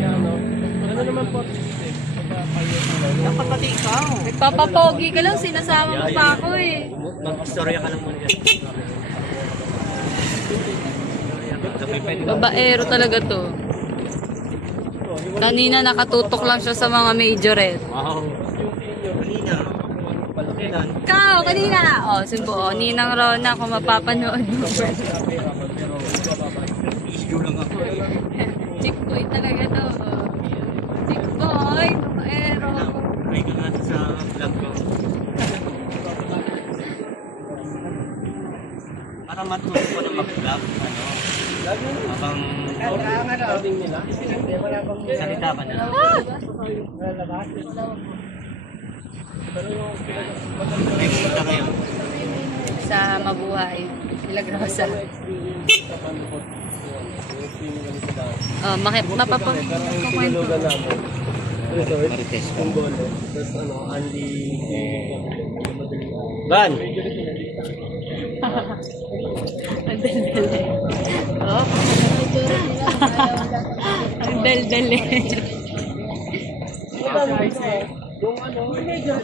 Ano naman po? Dapat pati ikaw. Nagpapapogi ka lang, sinasama mo pa ako eh. Mag-istorya ka lang muna dyan. Babaero talaga to. Kanina nakatutok lang siya sa mga majorette. Wow. Kanina. Kailan? Ikaw, kanina! O, sumpo, o, Ninang Rona, kung mapapanood mo. Issue lang ako. Chick boy talaga to. Chick boy, babaero. Try ka nga sa vlog ko. Para matuto ko na mag-vlog. Habang salita ka na. May punta kayo. Sa Mabuhay. Milagrosa. Oh, mapapakwento. Marites ka. Van! Ang daldal eh. Oh. Ang daldal eh. Yung ano, yung medyo